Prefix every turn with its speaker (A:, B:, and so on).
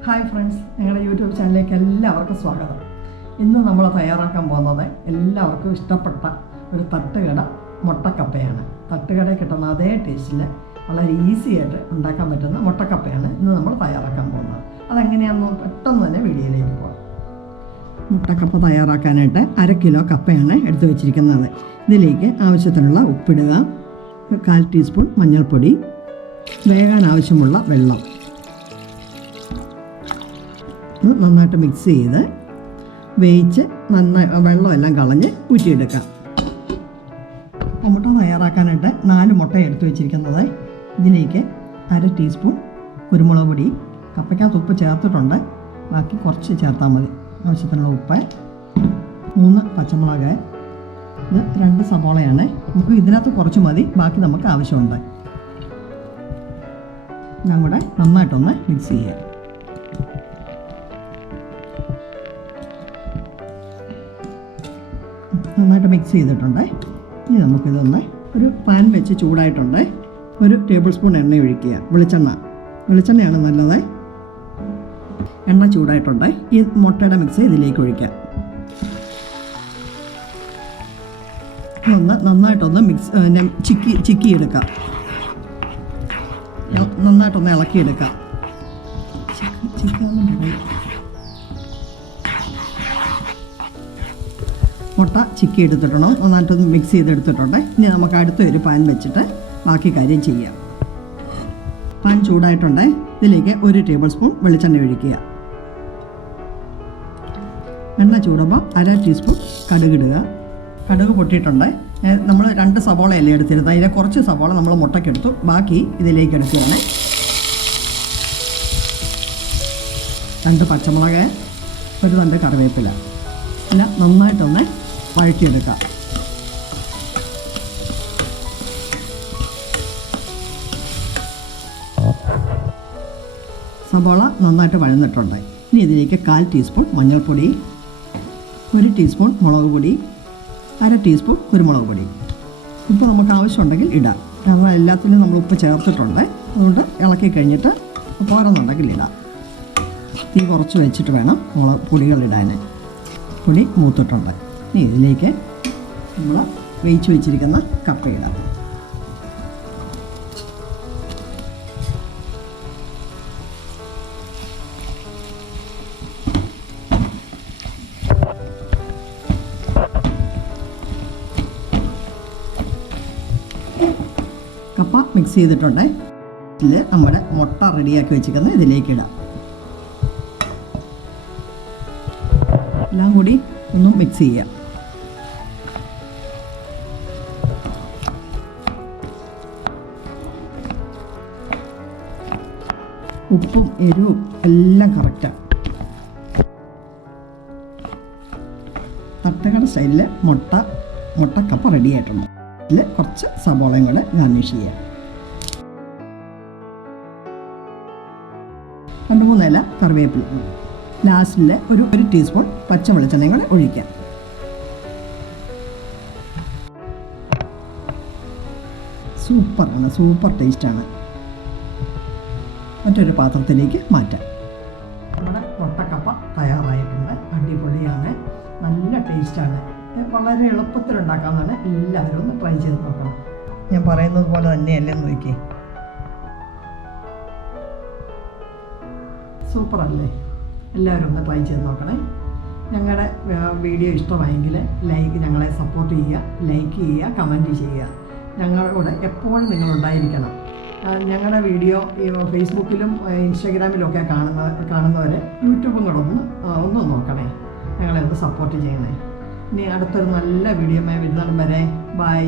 A: Hi friends ഞങ്ങളുടെ YouTube ചാനലിലേക്ക് എല്ലാവർക്കും സ്വാഗതം. ഇന്ന് നമ്മൾ തയ്യാറാക്കാൻ പോകുന്നത് എല്ലാവർക്കും ഇഷ്ടപ്പെട്ട ഒരു തട്ടുകട മുട്ടക്കപ്പയാണ്. തട്ടുകടയിൽ കിട്ടുന്ന അതേ ടേസ്റ്റിൽ വളരെ ഈസി ആയിട്ട് ഉണ്ടാക്കാൻ പറ്റുന്ന മുട്ടക്കപ്പയാണ് ഇന്ന് നമ്മൾ തയ്യാറാക്കാൻ പോകുന്നത്. അതെങ്ങനെയാണെന്ന് പെട്ടെന്ന് തന്നെ വീഡിയോയിലേക്ക് പോകാം. മുട്ടക്കപ്പ തയ്യാറാക്കാനായിട്ട് അര കിലോ കപ്പയാണ് എടുത്തു വെച്ചിരിക്കുന്നത്. ഇതിലേക്ക് ആവശ്യത്തിനുള്ള ഉപ്പിടുക കാൽ ടീസ്പൂൺ മഞ്ഞൾപ്പൊടി വേകാൻ ആവശ്യമുള്ള വെള്ളം. നന്നായിട്ട് മിക്സ് ചെയ്ത് വേവിച്ച് നന്നായി വെള്ളമെല്ലാം കളഞ്ഞ് ഊറ്റിയെടുക്കാം. മുട്ട തയ്യാറാക്കാനായിട്ട് നാല് മുട്ട എടുത്തു വെച്ചിരിക്കുന്നത്. ഇതിലേക്ക് അര ടീസ്പൂൺ കുരുമുളക് പൊടി കപ്പയ്ക്കകത്ത് ഉപ്പ് ചേർത്തിട്ടുണ്ട്. ബാക്കി കുറച്ച് ചേർത്താൽ മതി. ആവശ്യത്തിനുള്ള ഉപ്പ് മൂന്ന് പച്ചമുളക് ഇത് രണ്ട് സവോളയാണ്. നമുക്ക് ഇതിനകത്ത് കുറച്ച് മതി ബാക്കി നമുക്ക് ആവശ്യമുണ്ട്. ഞാൻ കൂടെ നന്നായിട്ടൊന്ന് മിക്സ് ചെയ്യാം. നന്നായിട്ട് മിക്സ് ചെയ്തിട്ടുണ്ട്. ഇനി നമുക്കിതൊന്ന് ഒരു പാൻ വെച്ച് ചൂടായിട്ടുണ്ട്. ഒരു ടേബിൾ സ്പൂൺ എണ്ണ ഒഴിക്കുക. വെളിച്ചെണ്ണ. വെളിച്ചെണ്ണയാണ് നല്ലത്. എണ്ണ ചൂടായിട്ടുണ്ട്. ഈ മുട്ടയുടെ മിക്സ് ഇതിലേക്ക് ഒഴിക്കാം ഒന്ന് നന്നായിട്ടൊന്ന് മിക്സ് ചിക്കി ചിക്കി എടുക്കാം നന്നായിട്ടൊന്ന് ഇളക്കിയെടുക്കാം ചിക്കി ചിക്കാന്ന് പറയും മുട്ട ചിക്കി എടുത്തിട്ടുണ്ടോ നന്നായിട്ടൊന്ന് മിക്സ് ചെയ്തെടുത്തിട്ടുണ്ട്. ഇനി നമുക്ക് അടുത്ത ഒരു പാൻ വെച്ചിട്ട് ബാക്കി കാര്യം ചെയ്യാം. പാൻ ചൂടായിട്ടുണ്ട്. ഇതിലേക്ക് ഒരു ടേബിൾ സ്പൂൺ വെളിച്ചെണ്ണ ഒഴിക്കുക. എണ്ണ ചൂടുമ്പോൾ അര ടീസ്പൂൺ കടുകിടുക കടുക് പൊട്ടിയിട്ടുണ്ട്. നമ്മൾ രണ്ട് സവോളയല്ലേ എടുത്തിരുന്നത്. അതിലെ കുറച്ച് സവോള നമ്മൾ മുട്ടയ്ക്കെടുത്തു. ബാക്കി ഇതിലേക്ക് എടുക്കുകയാണ്. രണ്ട് പച്ചമുളക് ഒരു തണ്ട് കറിവേപ്പില. എല്ലാം നന്നായിട്ടൊന്ന് വഴറ്റിയെടുക്കാം. സബോള നന്നായിട്ട് വഴന്നിട്ടുണ്ട്. ഇനി ഇതിലേക്ക് കാൽ ടീസ്പൂൺ മഞ്ഞൾപ്പൊടി ഒരു ടീസ്പൂൺ മുളക് പൊടി അര ടീസ്പൂൺ കുരുമുളക് പൊടി. ഉപ്പ് നമുക്ക് ആവശ്യമുണ്ടെങ്കിൽ ഇടാം. കാരണം എല്ലാത്തിലും നമ്മൾ ഉപ്പ് ചേർത്തിട്ടുണ്ട്. അതുകൊണ്ട് ഇളക്കി കഴിഞ്ഞിട്ട് പോരെന്നുണ്ടെങ്കിൽ ഇടാം. തീ കുറച്ച് വെച്ചിട്ട് വേണം മുളക് പൊടികൾ ഇടാൻ പൊടി മൂത്തിട്ടുണ്ട്. ഇനി ഇതിലേക്ക് നമ്മൾ വേവിച്ച് വെച്ചിരിക്കുന്ന കപ്പ ഇടാം. കപ്പ മിക്സ് ചെയ്തിട്ടുണ്ട്. ഇതിൽ നമ്മുടെ മുട്ട റെഡിയാക്കി വെച്ചിരിക്കുന്നത് ഇതിലേക്ക് ഇടാം. എല്ലാം കൂടി ഒന്നും മിക്സ് ചെയ്യാം. ഉപ്പും എരിവും എല്ലാം കറക്റ്റാണ് തട്ടുകട സ്റ്റൈലിൽ മുട്ട മുട്ടക്കപ്പ റെഡി ആയിട്ടുണ്ട്. ഇതിൽ കുറച്ച് സബോളയും കൂടെ ഗാർണിഷ് ചെയ്യാം. രണ്ട് മൂന്ന് ഇല കറിവേപ്പില. ലാസ്റ്റിൽ ഒരു ഒരു ടീസ്പൂൺ പച്ച വെളിച്ചെണ്ണയും കൂടെ ഒഴിക്കാം. സൂപ്പറാണ് സൂപ്പർ ടേസ്റ്റാണ് മറ്റൊരു പാത്രത്തിലേക്ക് മാറ്റാം. നമ്മുടെ മുട്ടക്കപ്പ തയ്യാറായിട്ടുണ്ട്. അടിപൊളിയാണ്. നല്ല ടേസ്റ്റാണ്. വളരെ എളുപ്പത്തിൽ ഉണ്ടാക്കാമെന്നാണ് എല്ലാവരും ഒന്ന് ട്രൈ ചെയ്ത് നോക്കണം. ഞാൻ പറയുന്നത് പോലെ തന്നെയല്ലേ എന്ന് നോക്കി സൂപ്പറല്ലേ? എല്ലാവരും ഒന്ന് ട്രൈ ചെയ്ത് നോക്കണേ. ഞങ്ങളുടെ വീഡിയോ ഇഷ്ടമായെങ്കിൽ ലൈക്ക് ഞങ്ങളെ സപ്പോർട്ട് ചെയ്യുക ലൈക്ക് ചെയ്യുക കമന്റ് ചെയ്യുക. ഞങ്ങളുടെ കൂടെ എപ്പോഴും നിങ്ങളുണ്ടായിരിക്കണം. ഞങ്ങളുടെ വീഡിയോ ഈ ഫേസ്ബുക്കിലും ഇൻസ്റ്റാഗ്രാമിലും ഒക്കെ കാണുന്ന കാണുന്നവരെ യൂട്യൂബും കൂടെ ഒന്ന് ഒന്ന് നോക്കണേ. ഞങ്ങളെ സപ്പോർട്ട് ചെയ്യണേ. ഇനി അടുത്തൊരു നല്ല വീഡിയോ വരുന്നിടം വരെ ബൈ